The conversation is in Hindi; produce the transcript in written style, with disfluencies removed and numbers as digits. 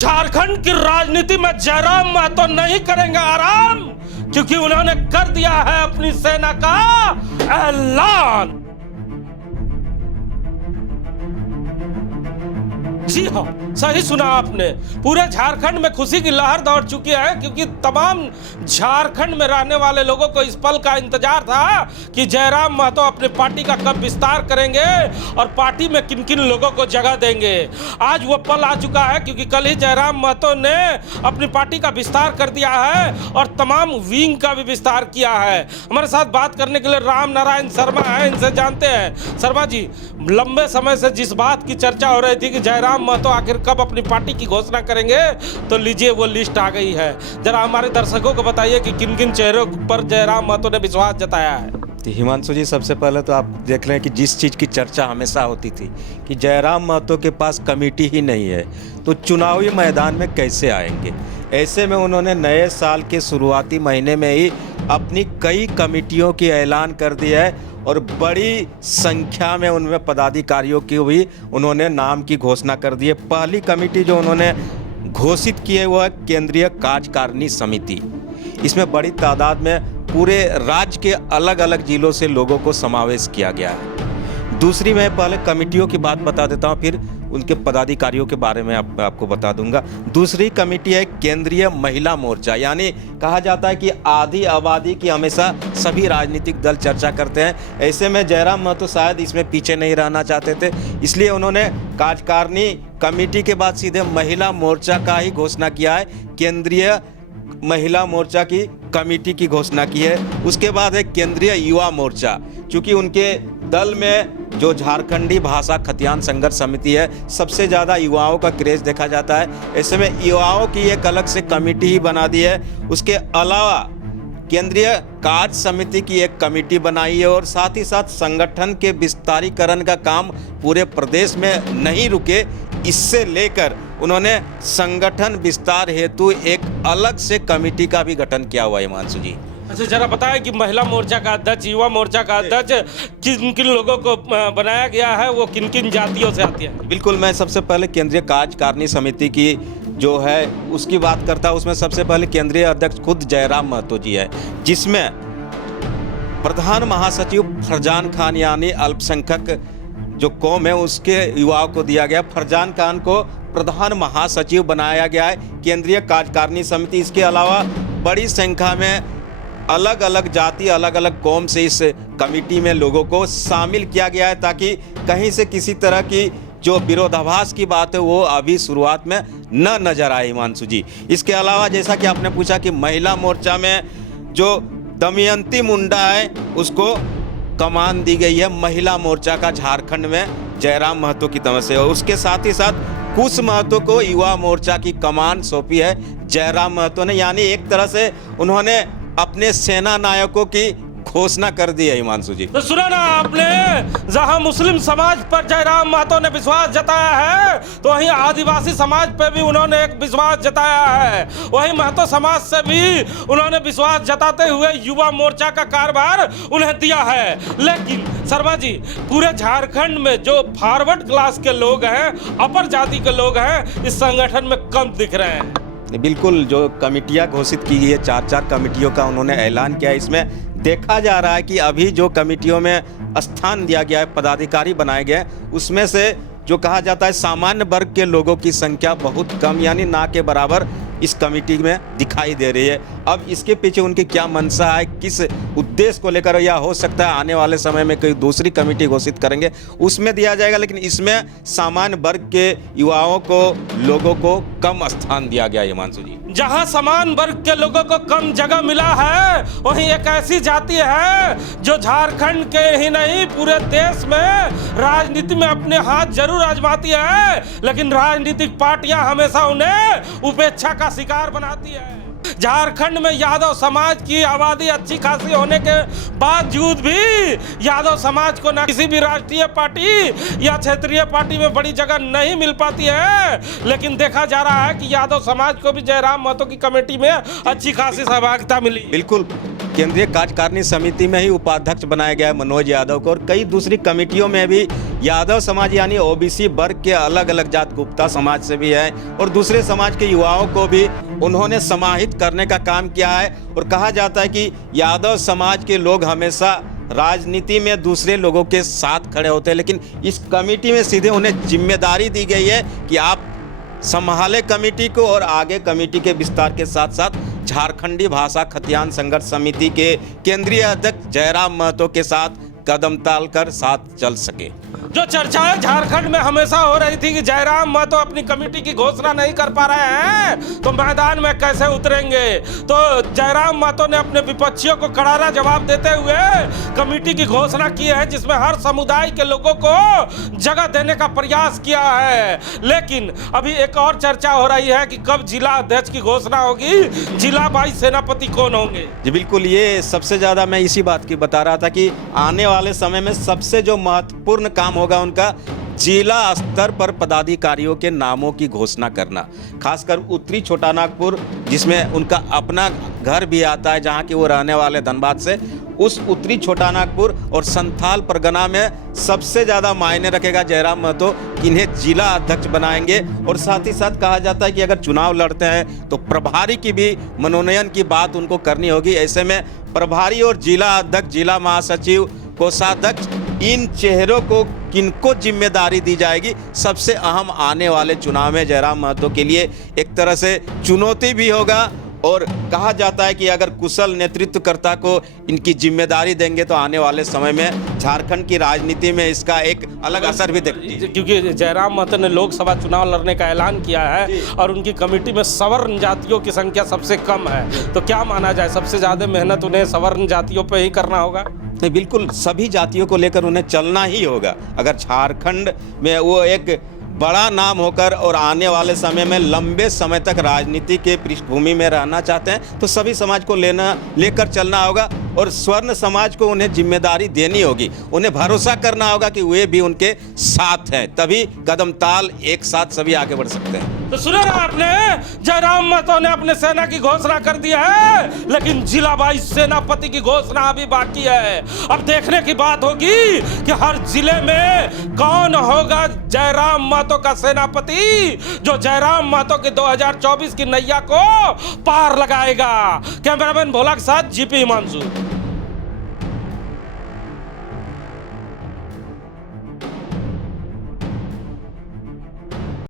झारखंड की राजनीति में जयराम महतो नहीं करेंगे आराम, क्योंकि उन्होंने कर दिया है अपनी सेना का ऐलान। जी हाँ, सही सुना आपने। पूरे झारखंड में खुशी की लहर दौड़ चुकी है, क्योंकि तमाम झारखंड में रहने वाले लोगों को इस पल का इंतजार था कि जयराम महतो अपनी पार्टी का कब विस्तार करेंगे और पार्टी में किन किन लोगों को जगह देंगे। आज वो पल आ चुका है, क्योंकि कल ही जयराम महतो ने अपनी पार्टी का विस्तार कर दिया है और तमाम विंग का भी विस्तार किया है। हमारे साथ बात करने के लिए राम नारायण शर्मा है, इनसे जानते हैं। शर्मा जी, लंबे समय से जिस बात की चर्चा हो रही थी कि जयराम महतो आखिर कब अपनी पार्टी की घोषणा करेंगे, तो लीजिए वो लिस्ट आ गई है। जरा हमारे दर्शकों को बताइए कि किन किन चेहरों पर जयराम महतो ने विश्वास जताया है। हिमांशु जी, सबसे पहले तो आप देख रहे हैं कि जिस चीज़ की चर्चा हमेशा होती थी कि जयराम महतो के पास कमेटी ही नहीं है, तो चुनावी मैदान में कैसे आएंगे। ऐसे में उन्होंने नए साल के शुरुआती महीने में ही अपनी कई कमेटियों की ऐलान कर दिया है और बड़ी संख्या में उनमें पदाधिकारियों की भी उन्होंने नाम की घोषणा कर दी है। पहली कमेटी जो उन्होंने घोषित की है वो है केंद्रीय कार्यकारिणी समिति। इसमें बड़ी तादाद में पूरे राज्य के अलग अलग जिलों से लोगों को समावेश किया गया है। दूसरी, मैं पहले कमेटियों की बात बता देता हूँ, फिर उनके पदाधिकारियों के बारे में आपको बता दूंगा। दूसरी कमेटी है केंद्रीय महिला मोर्चा, यानी कहा जाता है कि आधी आबादी की हमेशा सभी राजनीतिक दल चर्चा करते हैं। ऐसे में जयराम महतो शायद इसमें पीछे नहीं रहना चाहते थे, इसलिए उन्होंने कार्यकारिणी कमेटी के बाद सीधे महिला मोर्चा का ही घोषणा किया है। केंद्रीय महिला मोर्चा की कमेटी की घोषणा की है। उसके बाद है केंद्रीय युवा मोर्चा, चूँकि उनके दल में जो झारखंडी भाषा खतियान संघर्ष समिति है, सबसे ज़्यादा युवाओं का क्रेज देखा जाता है। ऐसे में युवाओं की एक अलग से कमेटी ही बना दी है। उसके अलावा केंद्रीय कार्य समिति की एक कमेटी बनाई है और साथ ही साथ संगठन के विस्तारीकरण का काम पूरे प्रदेश में नहीं रुके, इससे लेकर उन्होंने संगठन विस्तार हेतु एक अलग से कमेटी का भी गठन किया हुआ है। हिमांशु जी, अच्छा, जरा बताएं कि महिला मोर्चा का अध्यक्ष, युवा मोर्चा का अध्यक्ष किन किन लोगों को बनाया गया है, वो किन किन जातियों से आती है। बिल्कुल, मैं सबसे पहले केंद्रीय कार्यकारिणी समिति की जो है उसकी बात करता हूँ। उसमें सबसे पहले केंद्रीय अध्यक्ष खुद जयराम महतो जी है, जिसमें प्रधान महासचिव फरजान खान यानी अल्पसंख्यक जो कौम है उसके युवाओं को दिया गया। फरजान खान को प्रधान महासचिव बनाया गया है केंद्रीय कार्यकारिणी समिति। इसके अलावा बड़ी संख्या में अलग अलग जाति, अलग अलग कौम से इस कमेटी में लोगों को शामिल किया गया है, ताकि कहीं से किसी तरह की जो विरोधाभास की बात है वो अभी शुरुआत में न नजर आए। हिमांशु जी, इसके अलावा जैसा कि आपने पूछा कि महिला मोर्चा में जो दमयंती मुंडा है उसको कमान दी गई है महिला मोर्चा का झारखंड में जयराम महतो की तरफ से, और उसके साथ ही साथ कुश महतो को युवा मोर्चा की कमान सौंपी है जयराम महतो ने। यानी एक तरह से उन्होंने अपने सेना नायकों की घोषणा कर दी है। हिमांशु जी, तो सुना ना आपने, जहां मुस्लिम समाज पर जयराम महतो ने विश्वास जताया है, तो वहीं आदिवासी समाज पे भी उन्होंने एक विश्वास जताया है। वहीं महतो समाज से भी उन्होंने विश्वास जताते हुए युवा मोर्चा का कारभार उन्हें दिया है। लेकिन शर्मा जी, पूरे झारखंड में जो फॉरवर्ड क्लास के लोग हैं, अपर जाति के लोग हैं, इस संगठन में कम दिख रहे हैं। बिल्कुल, जो कमेटियां घोषित की गई है, 4 कमेटियों का उन्होंने ऐलान किया है। इसमें देखा जा रहा है कि अभी जो कमेटियों में स्थान दिया गया है, पदाधिकारी बनाए गए, उसमें से जो कहा जाता है सामान्य वर्ग के लोगों की संख्या बहुत कम, यानी ना के बराबर इस कमेटी में दिखाई दे रही है। अब इसके पीछे उनकी क्या मंशा है, किस उद्देश्य को लेकर, या हो सकता है आने वाले समय में कोई दूसरी कमेटी घोषित करेंगे उसमें दिया जाएगा, लेकिन इसमें सामान्य वर्ग के युवाओं को, लोगों को कम स्थान दिया गया है। हिमांशु जी, जहां समान वर्ग के लोगों को कम जगह मिला है, वहीं एक ऐसी जाति है जो झारखंड के ही नहीं पूरे देश में राजनीति में अपने हाथ जरूर आजमाती है, लेकिन राजनीतिक पार्टियां हमेशा उन्हें उपेक्षा का शिकार बनाती है। झारखंड में यादव समाज की आबादी अच्छी खासी होने के बावजूद भी यादव समाज को ना किसी भी राष्ट्रीय पार्टी या क्षेत्रीय पार्टी में बड़ी जगह नहीं मिल पाती है। लेकिन देखा जा रहा है कि यादव समाज को भी जयराम महतो की कमेटी में अच्छी खासी सहभागिता मिली। बिल्कुल, केंद्रीय कार्यकारिणी समिति में ही उपाध्यक्ष बनाया गया है मनोज यादव को, और कई दूसरी कमेटियों में भी यादव समाज यानी ओबीसी वर्ग के अलग अलग जात, गुप्ता समाज से भी है और दूसरे समाज के युवाओं को भी उन्होंने समाहित करने का काम किया है। और कहा जाता है कि यादव समाज के लोग हमेशा राजनीति में दूसरे लोगों के साथ खड़े होते हैं, लेकिन इस कमेटी में सीधे उन्हें जिम्मेदारी दी गई है कि आप संभाले कमेटी को और आगे कमेटी के विस्तार के साथ साथ झारखंडी भाषा खतियान संघर्ष समिति के केंद्रीय अध्यक्ष जयराम महतो के साथ कदम ताल कर साथ चल सके। जो चर्चाएं झारखंड में हमेशा हो रही थी कि जयराम महतो अपनी कमेटी की घोषणा नहीं कर पा रहे हैं तो मैदान में कैसे उतरेंगे, तो जयराम महतो ने अपने विपक्षियों को करारा जवाब देते हुए कमेटी की घोषणा की है जिसमें हर समुदाय के लोगों को जगह देने का प्रयास किया है। लेकिन अभी एक और चर्चा हो रही है कि कब जिला अध्यक्ष की घोषणा होगी, जिला वाइस सेनापति कौन होंगे। जी बिल्कुल, ये सबसे ज़्यादा मैं इसी बात की बता रहा था कि आने वाले समय में सबसे जो महत्वपूर्ण काम होगा उनका जिला स्तर पर पदाधिकारियों के नामों की घोषणा करना, खासकर उत्तरी छोटानागपुर जिसमें उनका अपना घर भी आता है, जहां कि वो रहने वाले धनबाद से, उस उत्तरी छोटानागपुर और संथाल परगना में सबसे ज़्यादा मायने रखेगा जयराम महतो, इन्हें जिला अध्यक्ष बनाएंगे। और साथ ही साथ कहा जाता है कि अगर चुनाव लड़ते हैं तो प्रभारी की भी मनोनयन की बात उनको करनी होगी। ऐसे में प्रभारी और जिला अध्यक्ष, जिला महासचिव, कोषाध्यक्ष, इन चेहरों को किनको जिम्मेदारी दी जाएगी, सबसे अहम आने वाले चुनाव में जयराम महतो के लिए एक तरह से चुनौती भी होगा। और कहा जाता है कि अगर कुशल नेतृत्वकर्ता को इनकी जिम्मेदारी देंगे तो आने वाले समय में झारखंड की राजनीति में इसका एक अलग असर भी दिखती है। क्योंकि जयराम महतो ने लोकसभा चुनाव लड़ने का ऐलान किया है और उनकी कमेटी में सवर्ण जातियों की संख्या सबसे कम है, तो क्या माना जाए सबसे ज़्यादा मेहनत उन्हें सवर्ण जातियों पर ही करना होगा। नहीं, बिल्कुल सभी जातियों को लेकर उन्हें चलना ही होगा। अगर झारखंड में वो एक बड़ा नाम होकर और आने वाले समय में लंबे समय तक राजनीति के पृष्ठभूमि में रहना चाहते हैं तो सभी समाज को लेकर चलना होगा और स्वर्ण समाज को उन्हें जिम्मेदारी देनी होगी, उन्हें भरोसा करना होगा कि वे भी उनके साथ हैं, तभी कदम ताल एक साथ सभी आगे बढ़ सकते हैं। तो सुना ना आपने, जयराम महतो ने अपने सेना की घोषणा कर दी है, लेकिन जिला वाइस सेनापति की घोषणा अभी बाकी है। अब देखने की बात होगी कि हर जिले में कौन होगा जयराम महतो का सेनापति, जो जयराम महतो के 2024 की नैया को पार लगाएगा। कैमरामैन भोला के साथ जीपी हिमांशु।